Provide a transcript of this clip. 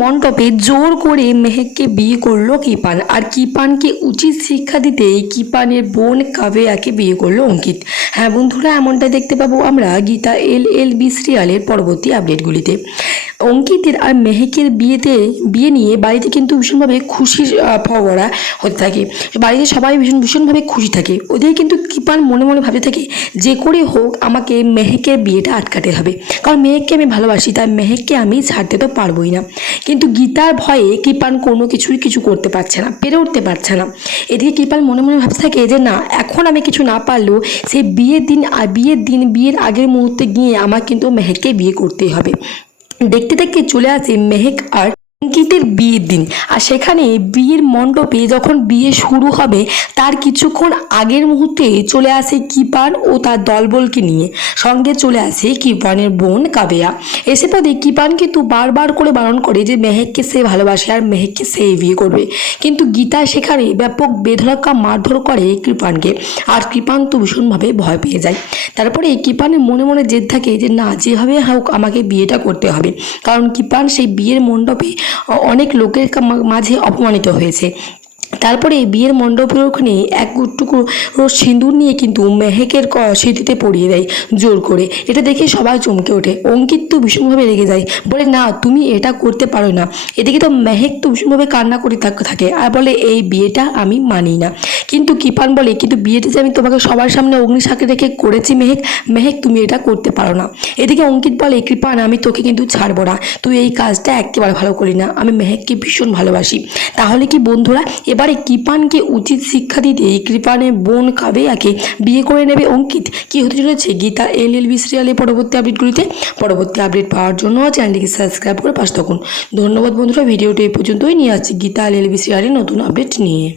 মণ্ডপে জোর করে মেহেককে বিয়ে করল কিপান। আর কিপানকে উচিত শিক্ষা দিতে কিপানের বোন কাবেয়াকে বিয়ে করল অঙ্কিত। হ্যাঁ বন্ধুরা এমনটা দেখতে পাবো আমরা গীতা এল এল বি সিরিয়ালের পরবর্তী আপডেটগুলিতে। অঙ্কিতের আর মেহেকের বিয়েতে, বিয়ে নিয়ে বাড়িতে কিন্তু ভীষণভাবে খুশির ফগড়া হতে থাকে। বাড়িতে সবাই ভীষণ, ভীষণভাবে খুশি থাকে। ওদের কিন্তু কিপান মনে মনে ভাবতে থাকে, যে করে হোক আমাকে মেহেকের বিয়েটা আটকাতে হবে। কারণ মেহেককে আমি ভালোবাসি, তাই মেহেককে আমি ছাড়তে তো পারবোই না। কিন্তু গীতার ভয়ে কৃপান কোনো কিছুই কিছু করতে পারছে না, পেরে উঠতে পারছে না। এদিকে কৃপান মনে মনে ভাবতে থাকে যে, না, এখন আমি কিছু না পারলেও সে বিয়ের দিন বিয়ের দিন, বিয়ের আগের মুহূর্তে গিয়ে আমার কিন্তু মেহেককে বিয়ে করতেই হবে। দেখতে দেখতে চলে আসে মেহেক আর অঙ্কিতের বিয়ের দিন। আর সেখানে বিয়ের মণ্ডপে যখন বিয়ে শুরু হবে, তার কিছুক্ষণ আগের মুহূর্তে চলে আসে কিপান ও তার দলবলকে নিয়ে। সঙ্গে চলে আসে কিপানের বোন কাবেয়া। এসে পদে কিপান কিন্তু বারবার করে বারণ করে যে মেহেককে সে ভালোবাসে আর মেহেককে সে বিয়ে করবে। কিন্তু গীতা সেখানে ব্যাপক বেধরকা মারধর করে কৃপানকে। আর কৃপান তো ভীষণভাবে ভয় পেয়ে যায়। তারপরে কৃপানের মনে মনে জেদ থাকে যে, না, যেভাবে হোক আমাকে বিয়েটা করতে হবে। কারণ কৃপান সেই বিয়ের মণ্ডপে অনেক লোকের মাঝে অপমানিত হয়েছে। তারপরে বিয়ের মণ্ডপের ওখানে এক টুকরো সিঁদুর নিয়ে কিন্তু মেহেকের ক- পড়িয়ে দেয় জোর করে। এটা দেখে সবাই চমকে ওঠে। অঙ্কিত তো ভীষণভাবে রেগে যায়। বলে, না, তুমি এটা করতে পারো না। এদিকে তো মেহেক তো ভীষণভাবে কান্না করে থাকে। আর বলে, এই বিয়েটা আমি মানি না। কিন্তু কিপান বলে, কিন্তু বিয়েটা যে আমি তোমাকে সবার সামনে অগ্নিসাকে রেখে করেছি মেহেক মেহেক, তুমি এটা করতে পারো না। এদিকে অঙ্কিত বলে, কৃপান, আমি তোকে কিন্তু ছাড়বো না। তুই এই কাজটা একেবারে ভালো করি না। আমি মেহেককে ভীষণ ভালোবাসি। তাহলে কি বন্ধুরা, এবারে কৃপানকে উচিত শিক্ষা দিতে এই কৃপানের বোন কাবেয়াকে বিয়ে করে নেবে অঙ্কিত? কি হতে চলেছে? গীতা এল এল বি সিরিয়ালের পরবর্তী আপডেটগুলিতে পরবর্তী আপডেট পাওয়ার জন্য চ্যানেলটিকে সাবস্ক্রাইব করে পাশে থাকুন। ধন্যবাদ বন্ধুরা, ভিডিওটি এই পর্যন্তই। নিয়ে আসছি গীতা এল এল বি সিরিয়ালের নতুন আপডেট নিয়ে।